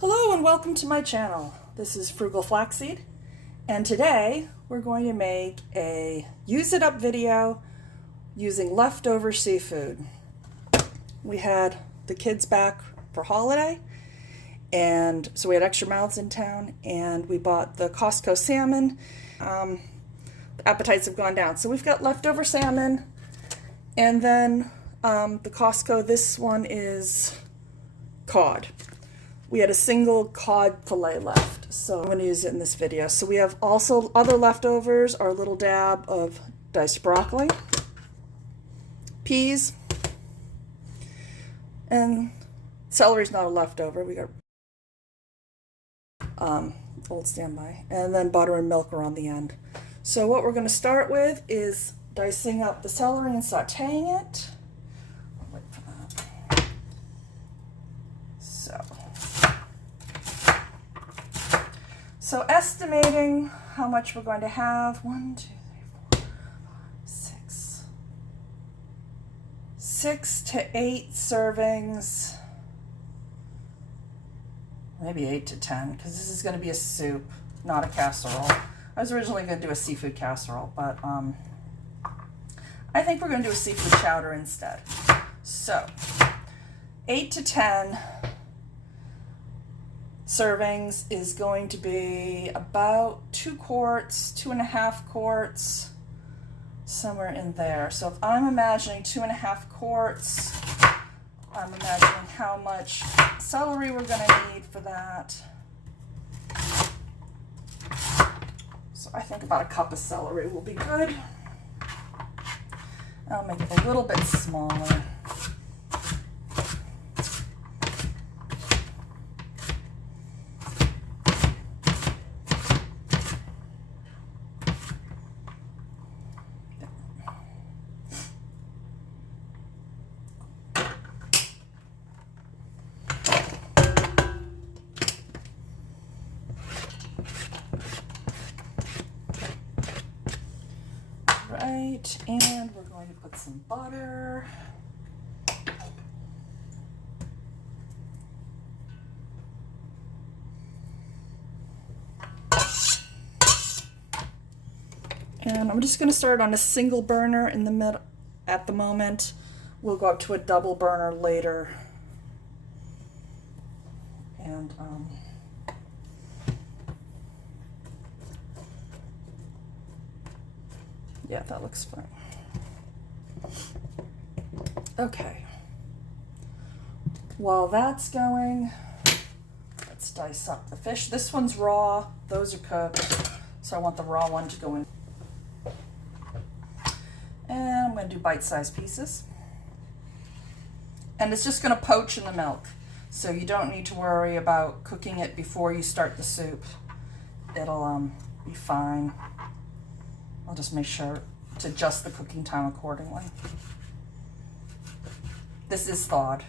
Hello and welcome to my channel. This is Frugal Flaxseed, and today we're going to make a use it up video using leftover seafood. We had the kids back for holiday, and so we had extra mouths in town, and we bought the Costco salmon. The appetites have gone down, so we've got leftover salmon, and then the Costco, this one is cod. We had a single cod fillet left, so I'm going to use it in this video. So we have also other leftovers, our little dab of diced broccoli, peas, and celery's not a leftover. We got old standby, and then butter and milk are on the end. So what we're going to start with is dicing up the celery and sauteing it. Wait for that. So estimating how much we're going to have, 1, 2, 3, 4, 5, 6. 6 to 8 servings, maybe 8 to 10, because this is going to be a soup, not a casserole. I was originally going to do a seafood casserole, but I think we're going to do a seafood chowder instead. So 8 to 10 servings is going to be about 2 quarts, 2.5 quarts, somewhere in there. So if I'm imagining 2.5 quarts, I'm imagining how much celery we're going to need for that. So I think about a cup of celery will be good. I'll make it a little bit smaller. Right, and we're going to put some butter. And I'm just going to start on a single burner in the middle at the moment. We'll go up to a double burner later. And yeah, that looks fine. Okay. While that's going, let's dice up the fish. This one's raw, those are cooked, so I want the raw one to go in. And I'm going to do bite-sized pieces. And it's just going to poach in the milk, so you don't need to worry about cooking it before you start the soup. It'll be fine. I'll just make sure to adjust the cooking time accordingly. This is thawed.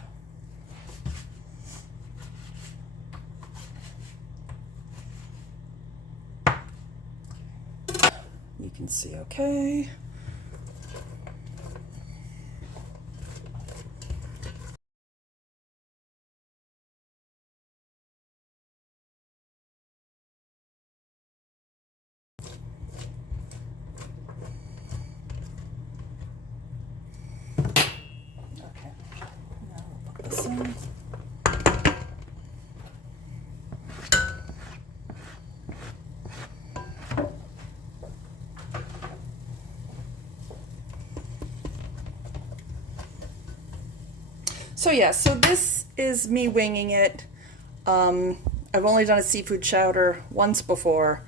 You can see okay. So yeah, so this is me winging it. I've only done a seafood chowder once before.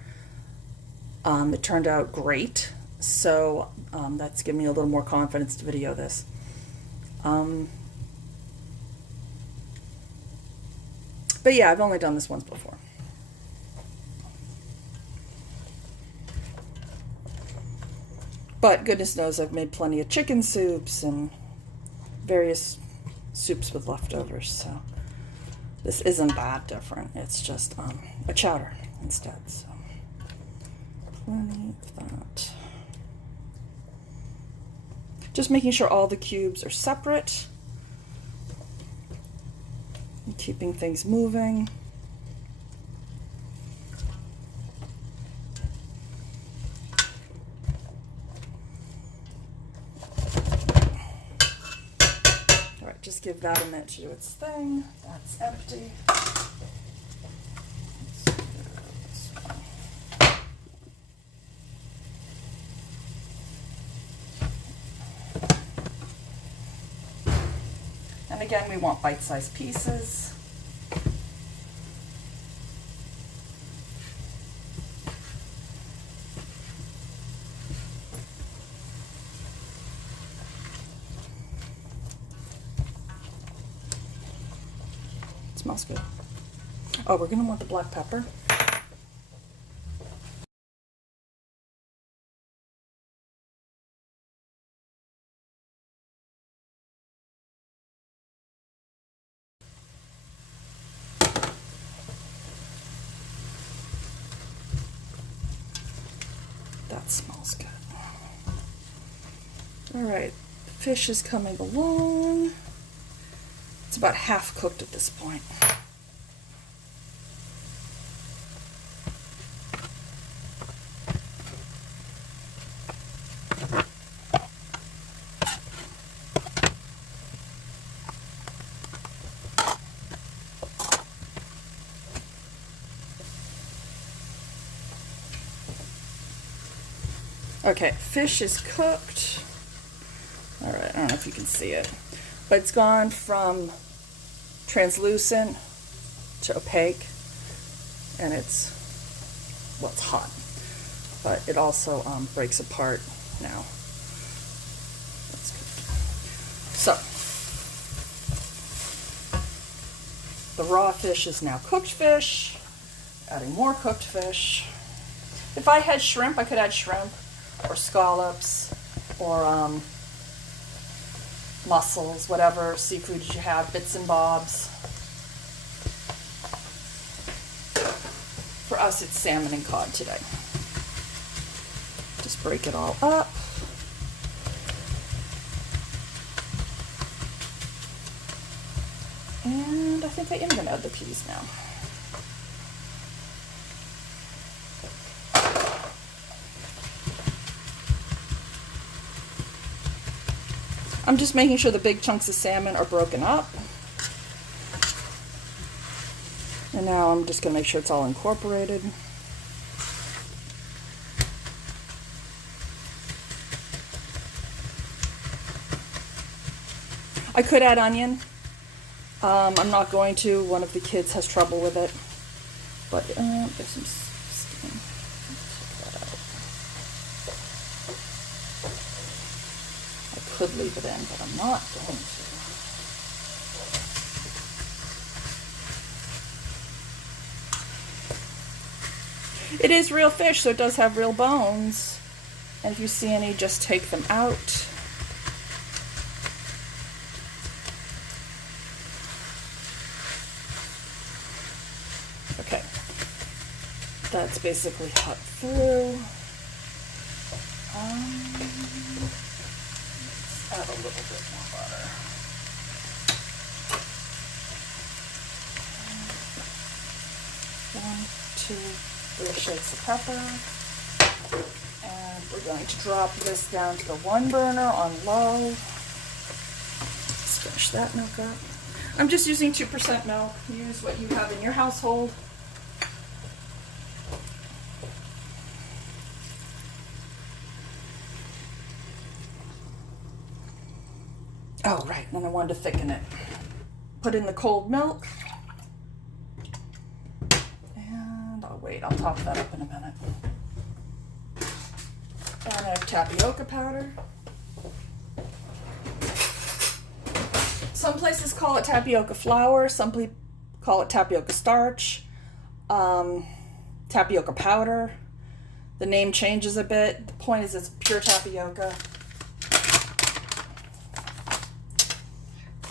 It turned out great, so that's given me a little more confidence to video this. But yeah, I've only done this once before. But goodness knows I've made plenty of chicken soups and various soups with leftovers, so this isn't that different. It's just a chowder instead, so plenty of that. Just making sure all the cubes are separate and keeping things moving. give that a minute to do its thing. That's empty. And again, we want bite-sized pieces. Smells good. Oh, we're gonna want the black pepper. That smells good. All right, the fish is coming along. It's about half cooked at this point. Okay, fish is cooked. All right, I don't know if you can see it, but it's gone from translucent to opaque, and it's, well, it's hot, but it also breaks apart now. That's good. So, the raw fish is now cooked fish, adding more cooked fish. If I had shrimp, I could add shrimp or scallops or mussels, whatever seafood you have, bits and bobs. For us, it's salmon and cod today. Just break it all up. And I think I am going to add the peas now. I'm just making sure the big chunks of salmon are broken up. And now I'm just going to make sure it's all incorporated. I could add onion. I'm not going to. One of the kids has trouble with it. But there's some skin. Check that out. I could leave it in, but I'm not going to. It is real fish, so it does have real bones. And if you see any, just take them out. Okay. That's basically cut through. Let's add a little bit more butter. One, two, 3 shakes of pepper, and we're going to drop this down to the 1 burner on low. Let's finish that milk up. I'm just using 2% milk. Use what you have in your household. Oh, right, and then I wanted to thicken it. Put in the cold milk. Wait, I'll top that up in a minute. And I have tapioca powder. Some places call it tapioca flour. Some people call it tapioca starch. Tapioca powder. The name changes a bit. The point is it's pure tapioca.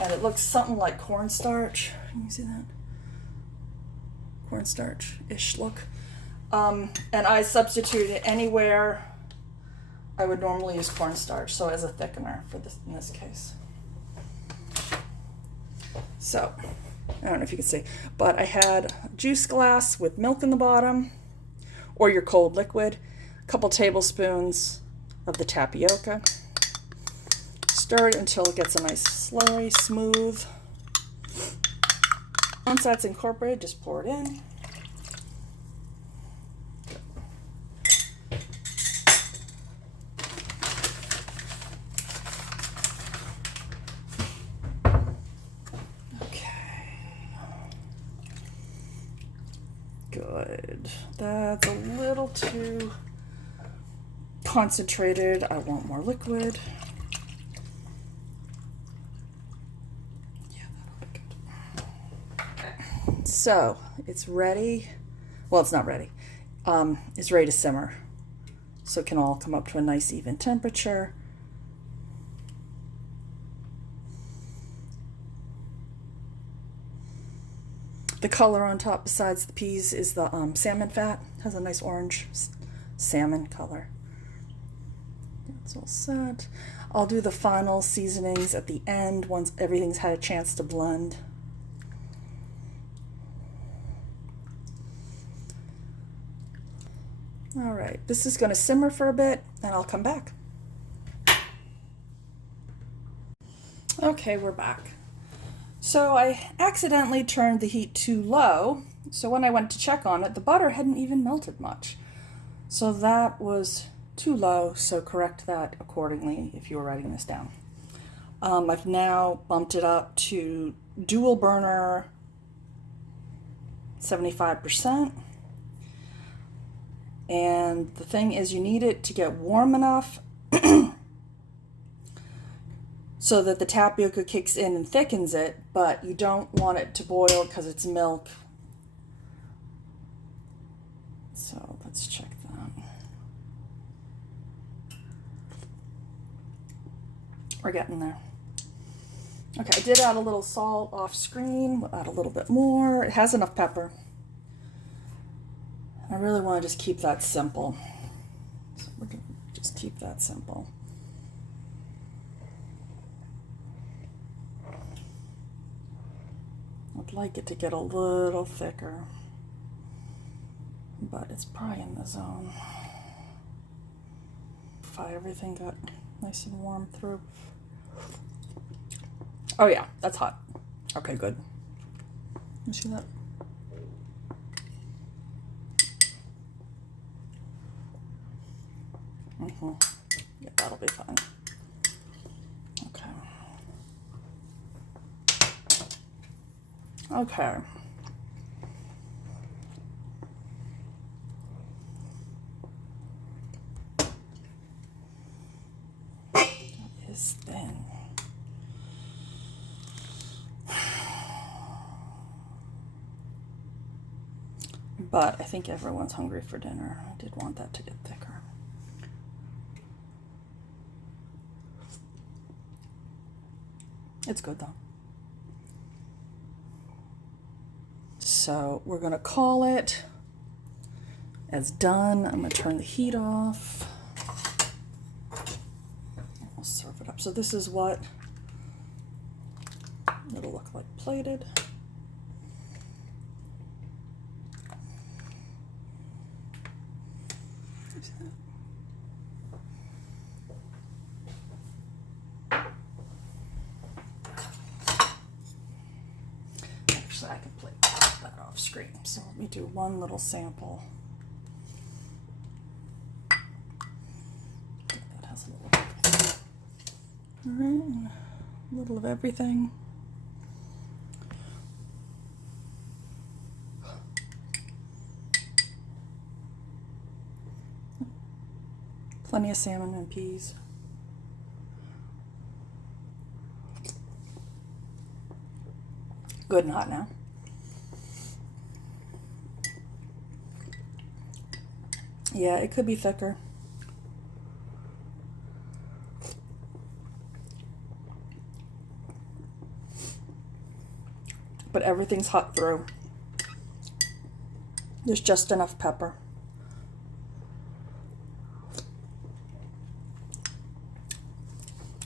And it looks something like cornstarch. Can you see that? Cornstarch-ish look. And I substitute it anywhere I would normally use cornstarch, so as a thickener for this in this case. So, I don't know if you can see, but I had a juice glass with milk in the bottom, or your cold liquid, a couple tablespoons of the tapioca. Stir it until it gets a nice slurry, smooth. Once that's incorporated, just pour it in. Good. That's a little too concentrated. I want more liquid. Yeah, that'll be good. So it's ready. Well, it's not ready. It's ready to simmer. So it can all come up to a nice even temperature. The color on top besides the peas is the salmon fat. It has a nice orange salmon color. It's all set. I'll do the final seasonings at the end once everything's had a chance to blend. All right, this is going to simmer for a bit and I'll come back. Okay, we're back. So I accidentally turned the heat too low, so when I went to check on it, the butter hadn't even melted much. So that was too low, so correct that accordingly if you were writing this down. I've now bumped it up to dual burner 75%. And the thing is, you need it to get warm enough so that the tapioca kicks in and thickens it, but you don't want it to boil because it's milk. So let's check that. We're getting there. Okay, I did add a little salt off screen. We'll add a little bit more. It has enough pepper. I really want to just keep that simple. So we're going to just keep that simple. I'd like it to get a little thicker, but it's probably in the zone. If everything got nice and warm through. Oh yeah, that's hot. Okay, good. You see that? Yeah, that'll be fine. Okay. Okay. That is thin. But I think everyone's hungry for dinner. I did want that to get thicker. It's good though. So we're going to call it as done. I'm going to turn the heat off. I'll serve it up. So this is what it'll look like plated. I can plate that off screen. So let me do one little sample. That has a little of everything. All right, a little of everything. Plenty of salmon and peas. Good and hot now. Yeah, it could be thicker. But everything's hot through. There's just enough pepper.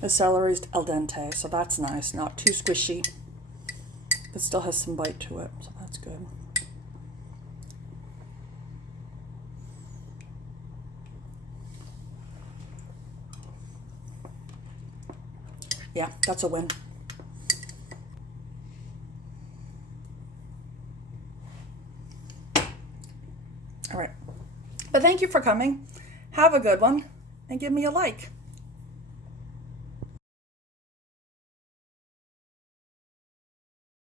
The celery's al dente, so that's nice. Not too squishy, but still has some bite to it, so that's good. Yeah, that's a win. All right. But thank you for coming. Have a good one and give me a like.